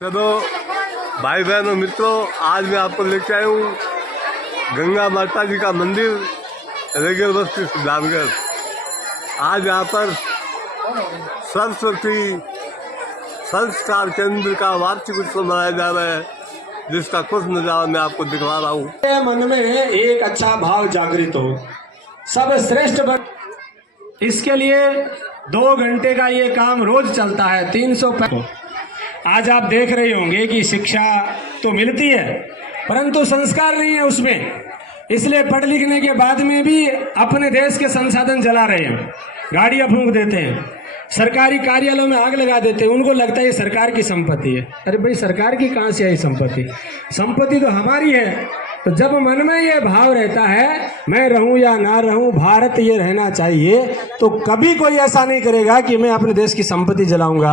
चलो भाई बहनों मित्रों, आज मैं आपको लेके आया हूँ गंगा माता जी का मंदिर रेगल बस्ती सुजानगढ़। आज यहाँ पर सरस्वती संस्कार केंद्र का वार्षिक उत्सव मनाया जा रहा है, जिसका कुछ नजारा मैं आपको दिखा रहा हूँ। मन में एक अच्छा भाव जागृत हो, सब श्रेष्ठ बन। इसके लिए 2 घंटे का ये काम रोज चलता है, 300। आज आप देख रहे होंगे कि शिक्षा तो मिलती है परंतु संस्कार नहीं है उसमें, इसलिए पढ़ लिखने के बाद में भी अपने देश के संसाधन जला रहे हैं, गाड़ियां फूंक देते हैं, सरकारी कार्यालयों में आग लगा देते हैं। उनको लगता है ये सरकार की संपत्ति है। अरे भाई, सरकार की कहाँ से आई संपत्ति? संपत्ति तो हमारी है। तो जब मन में ये भाव रहता है मैं रहूं या ना रहूं, भारत ये रहना चाहिए, तो कभी कोई ऐसा नहीं करेगा कि मैं अपने देश की संपत्ति जलाऊंगा,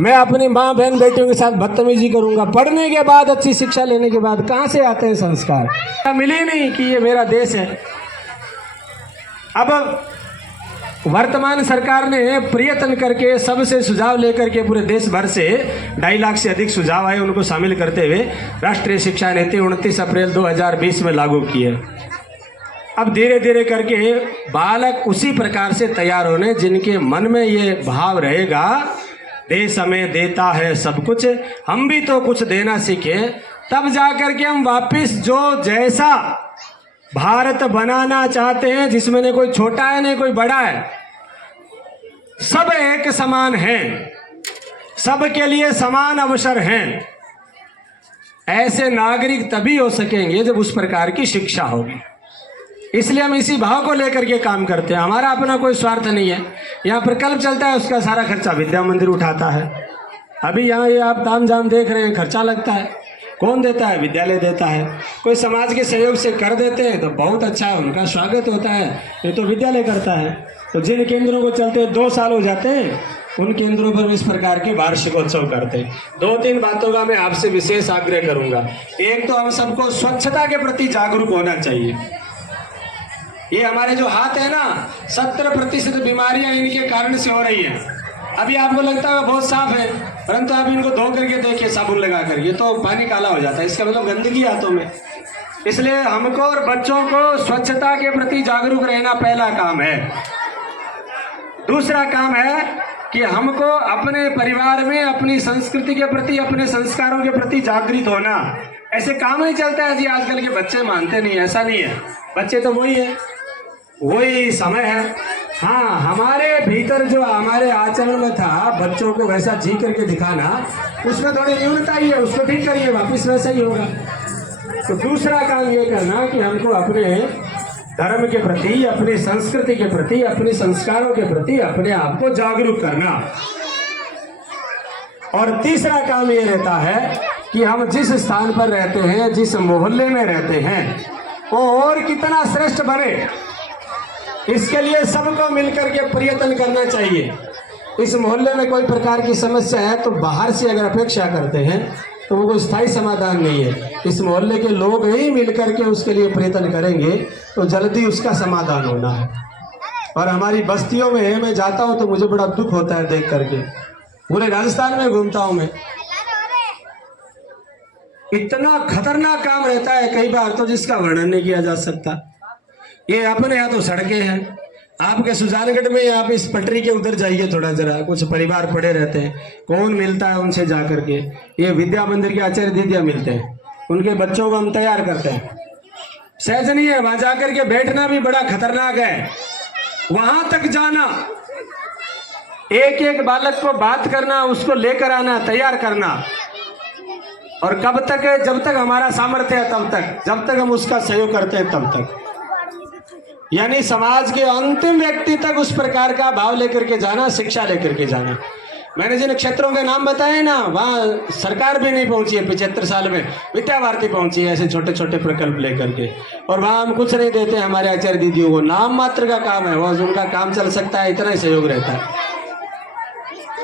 मैं अपनी माँ बहन बेटियों के साथ बदतमीजी करूंगा। पढ़ने के बाद, अच्छी शिक्षा लेने के बाद कहाँ से आते हैं संस्कार? मिले नहीं कि ये मेरा देश है। अब वर्तमान सरकार ने प्रयत्न करके सबसे सुझाव लेकर के पूरे देश भर से 2.5 लाख से अधिक सुझाव आए, उनको शामिल करते हुए राष्ट्रीय शिक्षा नीति 29 अप्रैल 2020 में लागू की है। अब धीरे धीरे करके बालक उसी प्रकार से तैयार होने जिनके मन में ये भाव रहेगा देश हमें देता है सब कुछ, हम भी तो कुछ देना सीखे, तब जाकर के हम वापिस जो जैसा भारत बनाना चाहते हैं, जिसमें न कोई छोटा है न कोई बड़ा है, सब एक समान हैं, सबके लिए समान अवसर हैं, ऐसे नागरिक तभी हो सकेंगे जब उस प्रकार की शिक्षा होगी। इसलिए हम इसी भाव को लेकर के काम करते हैं। हमारा अपना कोई स्वार्थ नहीं है। यहाँ प्रकल्प चलता है, उसका सारा खर्चा विद्या मंदिर उठाता है। अभी यहाँ ये आप ताम झाम देख रहे हैं, खर्चा लगता है, कौन देता है? विद्यालय देता है। कोई समाज के सहयोग से कर देते हैं तो बहुत अच्छा है, उनका स्वागत होता है, ये तो विद्यालय करता है। तो जिन केंद्रों को चलते 2 साल हो जाते हैं, उन केंद्रों पर इस प्रकार के वार्षिकोत्सव करते हैं। 2-3 बातों का मैं आपसे विशेष आग्रह करूंगा। एक तो हम सबको स्वच्छता के प्रति जागरूक होना चाहिए। ये हमारे जो हाथ है ना, 70% बीमारियां इनके कारण से हो रही हैं। अभी आपको लगता है बहुत साफ है, परंतु आप इनको धो करके देखिए साबुन लगा कर, ये तो पानी काला हो जाता है, इसका मतलब गंदगी हाथों में। इसलिए हमको और बच्चों को स्वच्छता के प्रति जागरूक रहना पहला काम है। दूसरा काम है कि हमको अपने परिवार में अपनी संस्कृति के प्रति, अपने संस्कारों के प्रति जागृत होना। ऐसे काम नहीं चलता है जी, आजकल के बच्चे मानते नहीं, ऐसा नहीं है। बच्चे तो वही है, वही समय है। हाँ, हमारे भीतर जो हमारे आचरण में था, बच्चों को वैसा जी करके दिखाना, उसमें थोड़ी न्यूनता ही है, उसको ठीक करिए, वापिस वैसा ही होगा। तो दूसरा काम ये करना कि हमको अपने धर्म के प्रति, अपनी संस्कृति के प्रति, अपने संस्कारों के प्रति अपने आप को जागरूक करना। और तीसरा काम ये रहता है कि हम जिस स्थान पर रहते हैं, जिस मोहल्ले में रहते हैं, वो और कितना श्रेष्ठ बने, इसके लिए सबको मिलकर के प्रयत्न करना चाहिए। इस मोहल्ले में कोई प्रकार की समस्या है तो बाहर से अगर अपेक्षा करते हैं तो वो कोई स्थायी समाधान नहीं है। इस मोहल्ले के लोग ही मिलकर के उसके लिए प्रयत्न करेंगे तो जल्दी उसका समाधान होना है। और हमारी बस्तियों में मैं जाता हूँ तो मुझे बड़ा दुख होता है देख करके। पूरे राजस्थान में घूमता हूँ मैं, इतना खतरनाक काम रहता है कई बार तो जिसका वर्णन नहीं किया जा सकता। ये अपने यहाँ तो सड़कें हैं, आपके सुजानगढ़ में आप इस पटरी के उधर जाइए थोड़ा जरा, कुछ परिवार पड़े रहते हैं, कौन मिलता है उनसे जा करके? ये विद्या मंदिर के आचार्य दीदियाँ मिलते हैं, उनके बच्चों को हम तैयार करते हैं। सहज नहीं है, वहां जाकर के बैठना भी बड़ा खतरनाक है। वहां तक जाना, एक एक बालक को बात करना, उसको लेकर आना, तैयार करना, और कब तक है? जब तक हमारा सामर्थ्य है तब तक, जब तक हम उसका सहयोग करते हैं तब तक। यानी समाज के अंतिम व्यक्ति तक उस प्रकार का भाव लेकर के जाना, शिक्षा लेकर के जाना। मैंने जिन क्षेत्रों के नाम बताए ना, वहाँ सरकार भी नहीं पहुंची है। 75 साल में विद्या भारती पहुंची है, ऐसे छोटे छोटे प्रकल्प लेकर के, और वहाँ हम कुछ नहीं देते हमारे आचार्य दीदियों को, नाम मात्र का काम है, वह उनका काम चल सकता है, इतना ही सहयोग रहता है।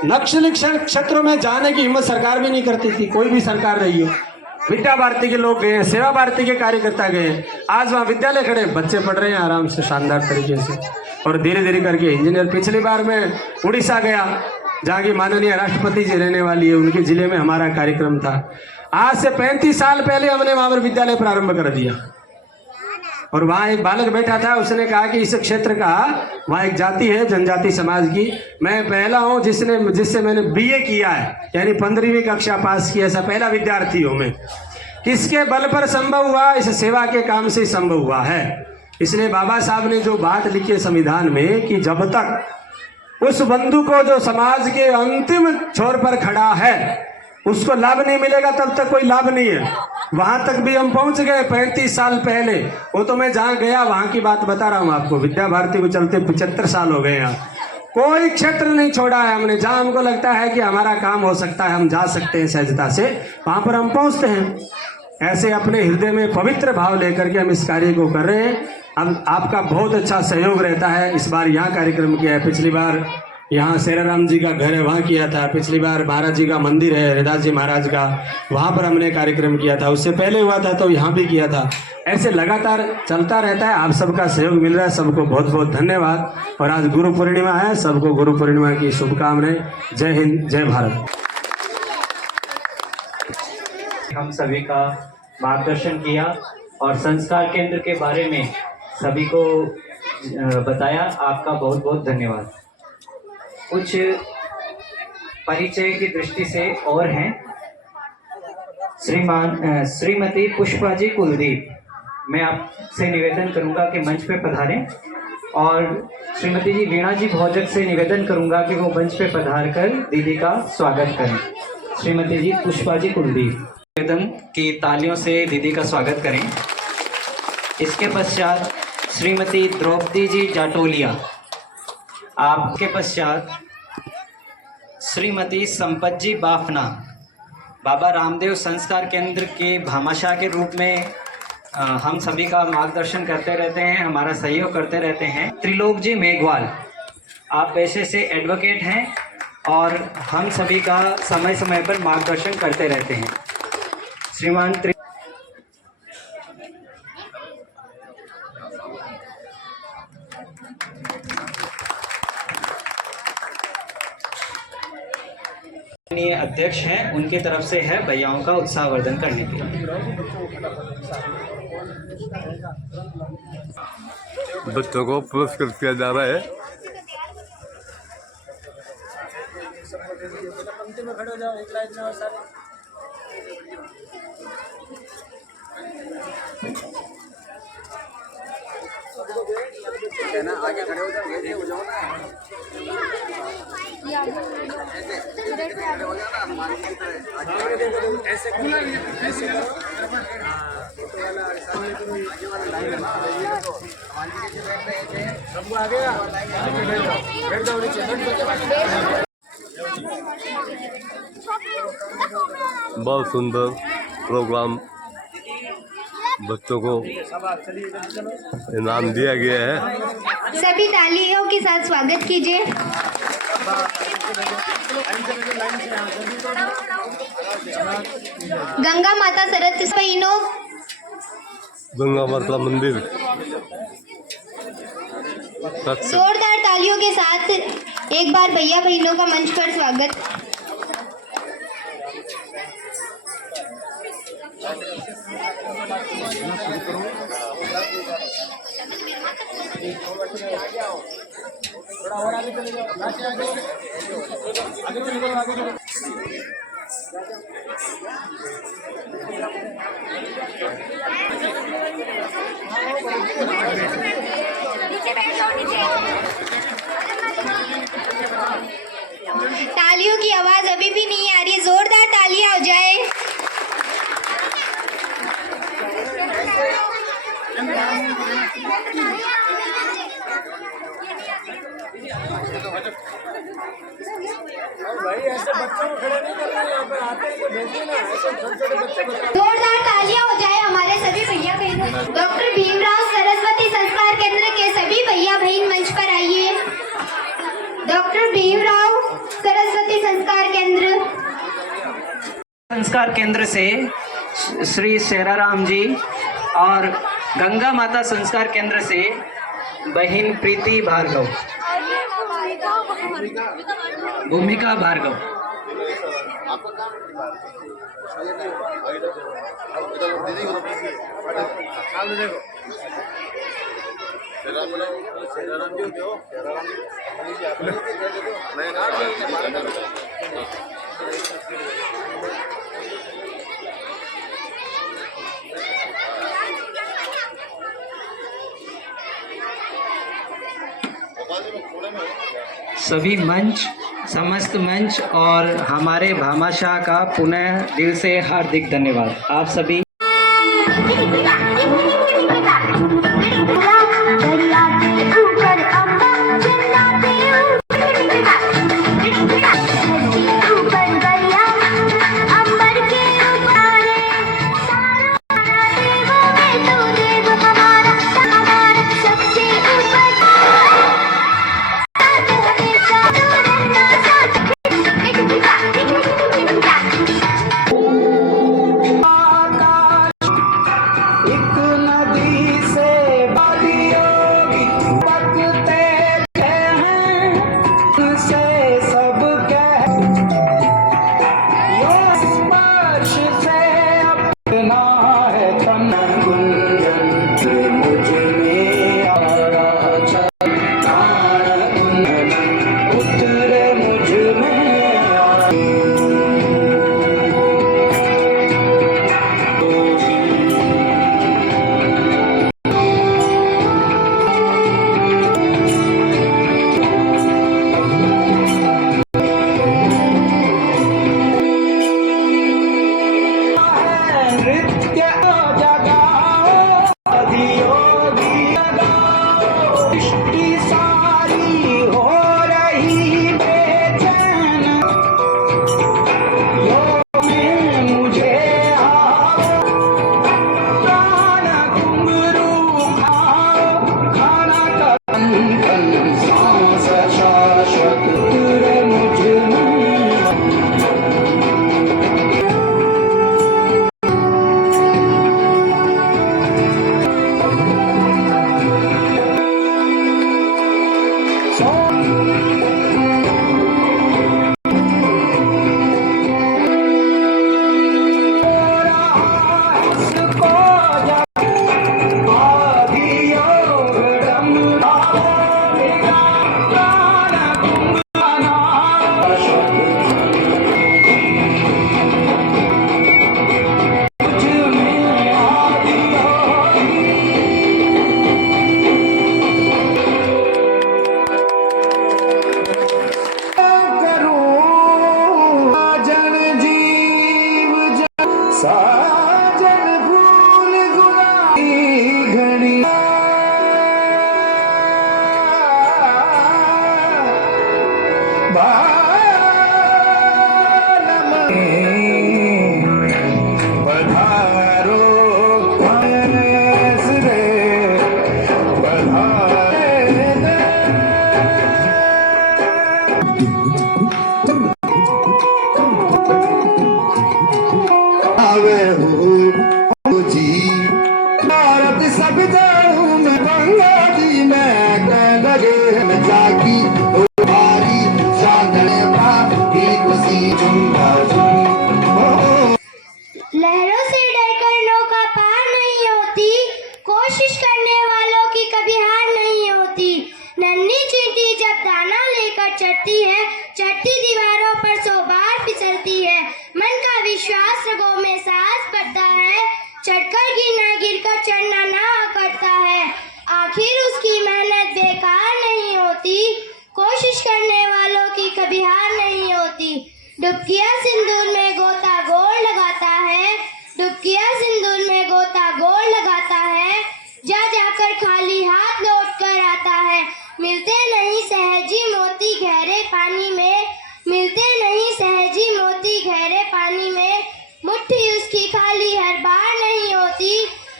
नक्सली क्षेत्रों में जाने की हिम्मत सरकार भी नहीं करती थी, कोई भी सरकार रही हो। विद्या भारती के लोग गए, सेवा भारती के कार्यकर्ता गए, आज वहाँ विद्यालय खड़े, बच्चे पढ़ रहे हैं आराम से, शानदार तरीके से, और धीरे धीरे करके इंजीनियर। पिछली बार मैं उड़ीसा गया, जहाँ की माननीय राष्ट्रपति जी रहने वाली है, उनके जिले में हमारा कार्यक्रम था। आज से 35 साल पहले हमने वहां पर विद्यालय प्रारंभ कर दिया और वहाँ एक बालक बैठा था, उसने कहा कि इस क्षेत्र का वहाँ एक जाति है जनजाति समाज की, मैं पहला हूँ जिससे मैंने बीए किया है, यानी 15वीं कक्षा पास किया, ऐसा पहला विद्यार्थी हूँ मैं। किसके बल पर संभव हुआ? इस सेवा के काम से संभव हुआ है। इसलिए बाबा साहब ने जो बात लिखी है संविधान में कि जब तक उस बंधु को जो समाज के अंतिम छोर पर खड़ा है उसको लाभ नहीं मिलेगा, तब तक कोई लाभ नहीं है। वहां तक भी हम पहुंच गए 35 साल पहले। वो तो मैं जहां गया वहां की बात बता रहा हूं आपको। विद्या भारती को चलते 75 साल हो गए यहाँ। कोई क्षेत्र नहीं छोड़ा है हमने। जहां हमको लगता है कि हमारा काम हो सकता है, हम जा सकते हैं सहजता से, वहां पर हम पहुंचते हैं। ऐसे अपने हृदय में पवित्र भाव लेकर के हम इस कार्य को कर रहे हैं। अब आपका बहुत अच्छा सहयोग रहता है। इस बार यहाँ कार्यक्रम किया है, पिछली बार यहाँ शेराराम जी का घर है वहाँ किया था, पिछली बार महाराज जी का मंदिर है हरिदास जी महाराज का, वहाँ पर हमने कार्यक्रम किया था, उससे पहले हुआ था तो यहाँ भी किया था। ऐसे लगातार चलता रहता है। आप सबका सहयोग मिल रहा है, सबको बहुत बहुत धन्यवाद। और आज गुरु पूर्णिमा है, सबको गुरु पूर्णिमा की शुभकामनाएं। जय हिंद, जय भारत। हम सभी का मार्गदर्शन किया और संस्कार केंद्र के बारे में सभी को बताया। आपका बहुत बहुत धन्यवाद। कुछ परिचय की दृष्टि से और हैं श्रीमती पुष्पा जी कुलदीप। मैं आपसे निवेदन करूंगा कि मंच पे पधारें और श्रीमती जी वीणा जी भोजक से निवेदन करूंगा कि वो मंच पे पधार कर दीदी का स्वागत करें। श्रीमती जी पुष्पा जी कुलदीप निवेदन की तालियों से दीदी का स्वागत करें। इसके पश्चात श्रीमती द्रौपदी जी जाटोलिया। आपके पश्चात श्रीमती संपत जी बाफना। बाबा रामदेव संस्कार केंद्र के भामाशाह के रूप में हम सभी का मार्गदर्शन करते रहते हैं, हमारा सहयोग करते रहते हैं। त्रिलोक जी मेघवाल, आप पेशे से एडवोकेट हैं और हम सभी का समय समय पर मार्गदर्शन करते रहते हैं। श्रीमान अध्यक्ष हैं, उनकी तरफ से है भैयाओं का उत्साहवर्धन करने के लिए। बच्चों को पुरस्कृत किया जा रहा है। आगे खड़े हो जाओ बहुत सुंदर प्रोग्राम बच्चों को इनाम दिया गया है। सभी तालियों के साथ स्वागत कीजिए। गंगा माता सरस्वती बहनों, गंगा माता मंदिर जोरदार तालियों के साथ एक बार भैया बहनों का मंच पर स्वागत। तालियों की आवाज अभी भी नहीं आ रही है, जोरदार तालियां हो जाए। जोरदार तालियां हो जाए हमारे सभी भैया बहनों। डॉक्टर भीमराव सरस्वती संस्कार केंद्र के सभी भैया बहन मंच पर आइए। डॉक्टर भीमराव सरस्वती संस्कार केंद्र से श्री शेराराम जी और गंगा माता संस्कार केंद्र से बहन प्रीति भार्गव। भूमिका भार्गव। सभी मंच, समस्त मंच और हमारे भामाशाह का पुनः दिल से हार्दिक धन्यवाद। आप सभी लहरों से डरकर नौका पार नहीं होती, कोशिश करने वालों की कभी हार नहीं होती। नन्ही चींटी जब दाना लेकर चढ़ती है, चढ़ती दीवारों पर 100 बार फिसलती है। मन का विश्वास रगों में सांस बढ़ता है, चढ़कर गिरना गिरकर चढ़ना ना करता है। आखिर उसकी मेहनत बेकार नहीं होती, कोशिश करने वालों की कभी हार नहीं होती। डुबकिया सिंदूर में गोताखोर लगाता है, डुबकिया सिंदूर में गोताखोर लगाता है, जा जाकर खाली हाथ लौट कर आता है। मिलते नहीं सहजी मोती गहरे पानी में, मिलते नहीं सहजी मोती गहरे पानी में। मुट्ठी उसकी खाली हर बार नहीं होती,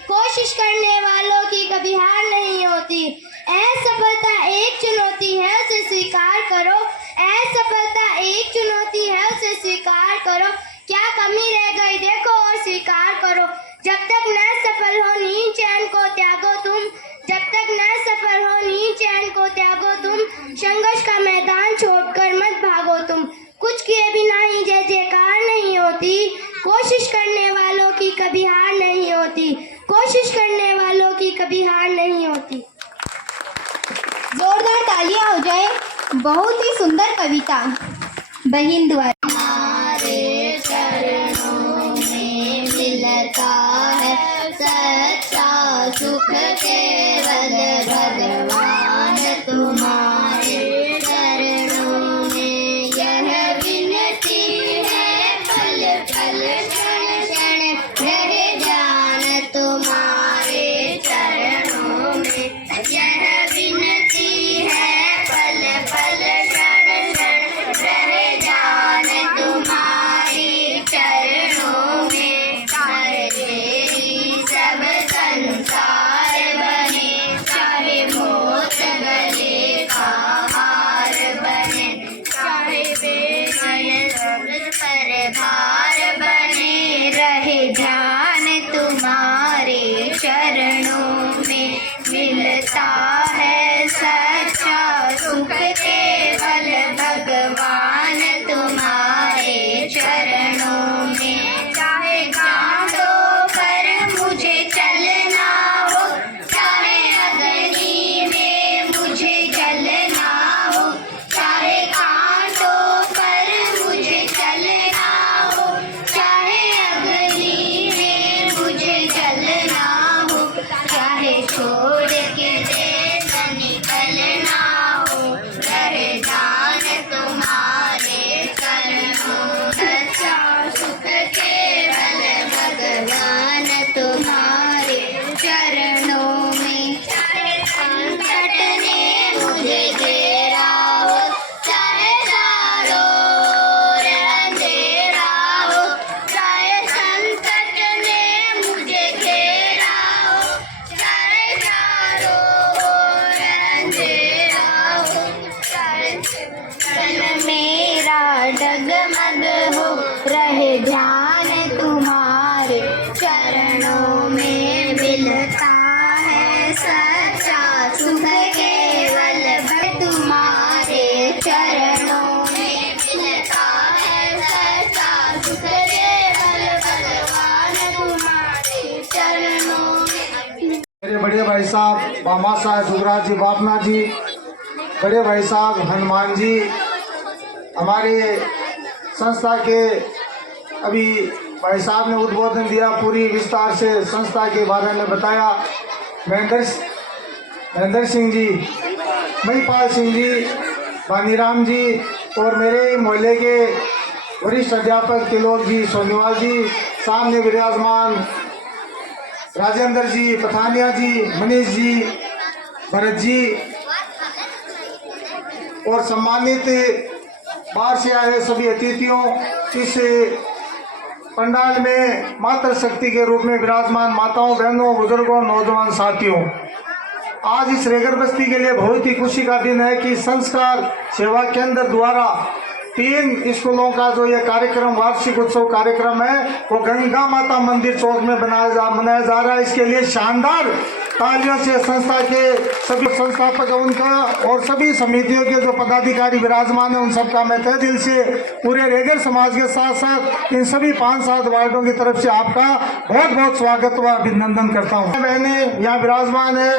कोशिश करने वालों की कभी हार नहीं होती। असफलता एक चुनौती है, उसे स्वीकार करो। असफलता एक चुनौती है, उसे स्वीकार करो। क्या कमी रह गई देखो और स्वीकार करो। जब तक न सफल हो नींद चैन को त्यागो तुम, जब तक न सफल हो नींद चैन को त्यागो तुम। संघर्ष का मैदान छोड़कर मत भागो तुम। कभी हार नहीं होती, कोशिश करने वालों की कभी हार नहीं होती। जोरदार तालियां हो जाए। बहुत ही सुंदर कविता बहिन द्वारा। हमारे चरणों में मिलता है सच्चा सुख, केवल भगवान तुम्हारे चरणों में यह विनती है, पल पल क्षण क्षण रह जान तुम्हारे चरणों में, यह विनती है, पल पल क्षण क्षण रह जान तुम्हारे चरणों में। चाहे तेरी सब संसार बने, चाहे मौत गले का हार बने, चाहे बेचैन पर भार बने, रहे ध्यान तुम्हारे चरणों में। मिलता है सच्चा सुख, केवल भगवान तुम्हारे चरणों में। चाहे कांटों पर मुझे चलना हो, चाहे अग्नि में मुझे जलना हो, चाहे कांटों पर मुझे चलना हो, चाहे अग्नि में मुझे जलना हो, चाहे छोड़ के देश निकलना हो, रहे जान तुम्हारे चरणों। सच्चा सुख केवल भगवान तुम्हारे चरणों में। चाहे संकट ने मुझे घेरा हो, चाहे चारों ओर अंधेरा हो, चाहे संकट ने मुझे घेरा हो, चाहे चारों ओर अंधेरा हो, चाहे तन मेरा डगमग हो, रहे ध्यान तुम्हारे चरणों में। मिलता है सच्चा सुख, केवल तुम्हारे चरणों में। मिलता है सच्चा सुख, केवल भगवान तुम्हारे चरणों में। मेरे बड़े भाई साहब मामा साहब जुगराज जी, बापना जी, बड़े भाई साहब हनुमान जी, हमारे संस्था के अभी भाई साहब ने उद्बोधन दिया, पूरी विस्तार से संस्था के बारे में बताया। महेंद्र सिंह जी, महिपाल सिंह जी, बानीराम जी और मेरे मोहल्ले के वरिष्ठ अध्यापक तिलोक जी, सोनीवाल जी, सामने विराजमान राजेंद्र जी, पठानिया जी, मनीष जी, भरत जी और सम्मानित बाहर से आए सभी अतिथियों, इस पंडाल में मातृ शक्ति के रूप में विराजमान माताओं, बहनों, बुजुर्गों, नौजवान साथियों, आज इस रेगर बस्ती के लिए बहुत ही खुशी का दिन है कि संस्कार सेवा केंद्र द्वारा 3 स्कूलों का जो ये कार्यक्रम, वार्षिक उत्सव कार्यक्रम है, वो गंगा माता मंदिर चौक में मनाया जा रहा है। इसके लिए शानदार तालियों से संस्था के सभी संस्थापक उनका और सभी समितियों के जो पदाधिकारी विराजमान है उन सबका मैं तहे दिल से पूरे रेगर समाज के साथ साथ इन सभी 5-7 वार्डों की तरफ से आपका बहुत बहुत स्वागत व अभिनंदन करता हूँ। बहने यहाँ विराजमान है,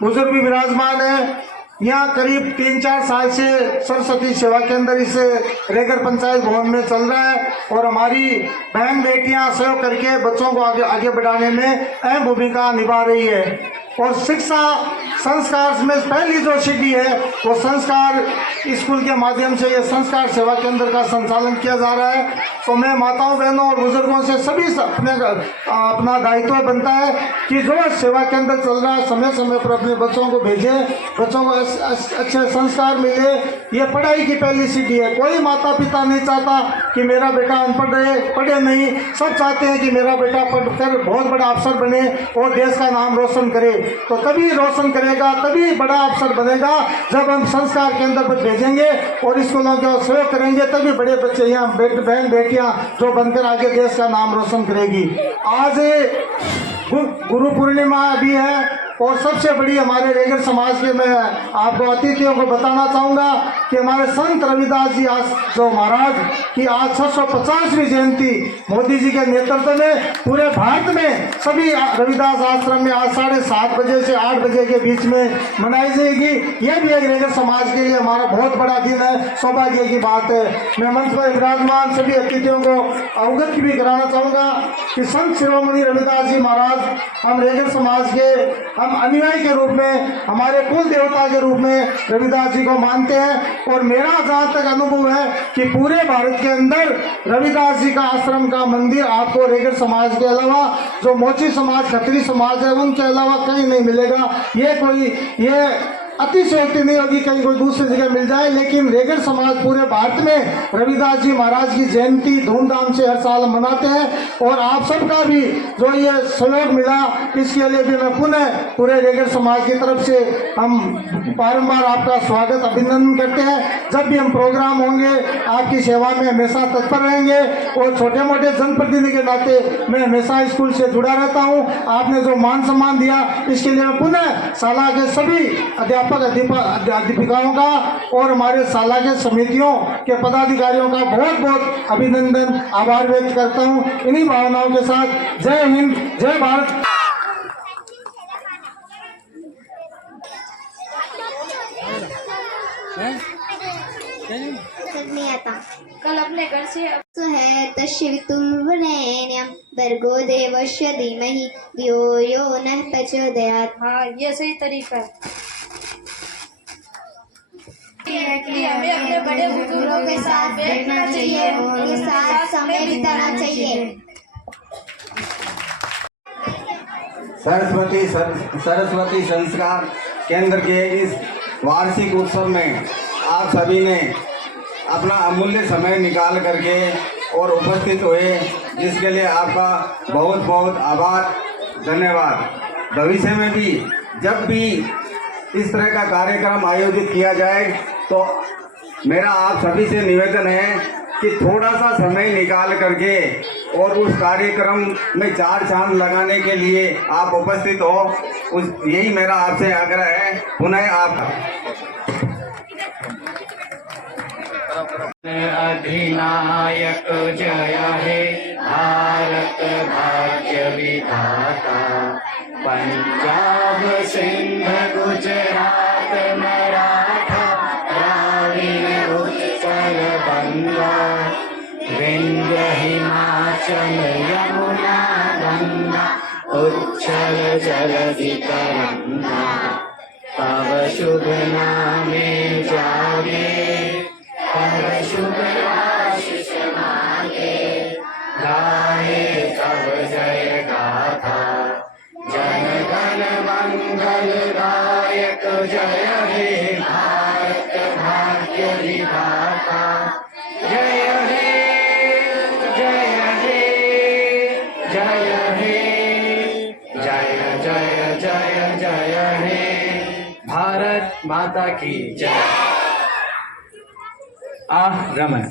बुजुर्ग भी विराजमान है। यहाँ करीब 3-4 साल से सरस्वती सेवा केंद्र इस रेगर पंचायत भवन में चल रहा है और हमारी बहन बेटियां सहयोग करके बच्चों को आगे बढ़ाने में अहम भूमिका निभा रही है। और शिक्षा संस्कार में पहली जो सीढ़ी है वो संस्कार स्कूल के माध्यम से ये संस्कार सेवा केंद्र का संचालन किया जा रहा है। तो मैं माताओं, बहनों और बुजुर्गों से सभी अपना दायित्व बनता है कि जो सेवा केंद्र चल रहा है समय समय पर अपने बच्चों को भेजें, बच्चों को अच्छे संस्कार मिले। ये पढ़ाई की पहली सीढ़ी है। कोई माता पिता नहीं चाहता कि मेरा बेटा अनपढ़ रहे, पढ़े नहीं। सब चाहते हैं कि मेरा बेटा पढ़कर बहुत बड़ा अफसर बने और देश का नाम रोशन करे। तो तभी रोशन करेगा, तभी बड़ा अफसर बनेगा जब हम संस्कार केंद्र पर भेजेंगे और स्कूलों का सहयोग करेंगे, तभी बड़े बच्चे यहाँ बहन बेटियां जो बनकर आगे देश का नाम रोशन करेगी। आज गुरु पूर्णिमा भी है और सबसे बड़ी हमारे रेगड़ समाज के मैं आपको अतिथियों को बताना चाहूँगा कि हमारे संत रविदास जी आज जो महाराज की आज 650वीं जयंती मोदी जी के नेतृत्व में पूरे भारत में सभी रविदास आश्रम में आज 7:30 बजे से 8 बजे के बीच में मनाई जाएगी। यह भी एक रेगड़ समाज के लिए हमारा बहुत बड़ा दिन है, सौभाग्य की बात है। मैं मंच पर विराजमान सभी अतिथियों को अवगत भी कराना चाहूँगा कि संत शिरोमणि रविदास जी महाराज हम रेगड़ समाज के हम अनुयायी के रूप में हमारे कुल देवता के रूप में रविदास जी को मानते हैं। और मेरा जहाँ तक अनुभव है कि पूरे भारत के अंदर रविदास जी का आश्रम का मंदिर आपको रेगड़ समाज के अलावा जो मोची समाज खत्री समाज है उनके अलावा कहीं नहीं मिलेगा। ये अतिशयोक्ति नहीं होगी कहीं कोई दूसरी जगह मिल जाए, लेकिन रेगड़ समाज पूरे भारत में रविदास जी महाराज की जयंती धूमधाम से हर साल मनाते हैं। और आप सबका भी जो ये सहयोग मिला इसके लिए भी मैं पुनः पूरे रेगड़ समाज की तरफ से हम बारंबार आपका स्वागत अभिनंदन करते हैं। जब भी हम प्रोग्राम होंगे आपकी सेवा में हमेशा तत्पर रहेंगे और छोटे मोटे जनप्रतिनिधि के नाते मैं हमेशा स्कूल से जुड़ा रहता हूँ। आपने जो मान सम्मान दिया इसके लिए मैं पुनः शाला के सभी अध्यापकों का और हमारे शाला के समितियों के पदाधिकारियों का बहुत बहुत अभिनंदन आभार व्यक्त करता हूं। इन्हीं भावनाओं के साथ जय हिंद, जय भारत। नहीं आता कल अपने घर से है तस्वितुर्वरेण्यं भर्गो देवस्य धीमहि धियो यो नः प्रचोदयात्। हाँ, ये सही तरीका है कि हमें अपने बड़े बुजुर्गों के साथ बैठना चाहिए, उनके साथ समय बिताना चाहिए। सरस्वती संस्कार केंद्र के इस वार्षिक उत्सव में आप सभी ने अपना अमूल्य समय निकाल करके और उपस्थित हुए, जिसके लिए आपका बहुत बहुत आभार, धन्यवाद। भविष्य में भी जब भी इस तरह का कार्यक्रम आयोजित किया जाए तो मेरा आप सभी से निवेदन है कि थोड़ा सा समय निकाल करके और उस कार्यक्रम में चार चांद लगाने के लिए आप उपस्थित हो, यही मेरा आपसे आग्रह है। पुनः आप अधिनायक जय हे भारत भाग्य विधाता, पंजाब सिंध गुजरात मराठा द्राविड़ उत्कल बंगा, विंध्य हिमाचल यमुना गंगा, उच्छल जलधि तरंगा, तव शुभ नामे जागे, तव शुभ आशीष मांगे, गाए तव जय गाथा, जन गण मंगल गायक जय हे भारत भाग्य विधाता, जय हे जय हे जय हे जय जय जय जय हे भारत माता की जय। रमन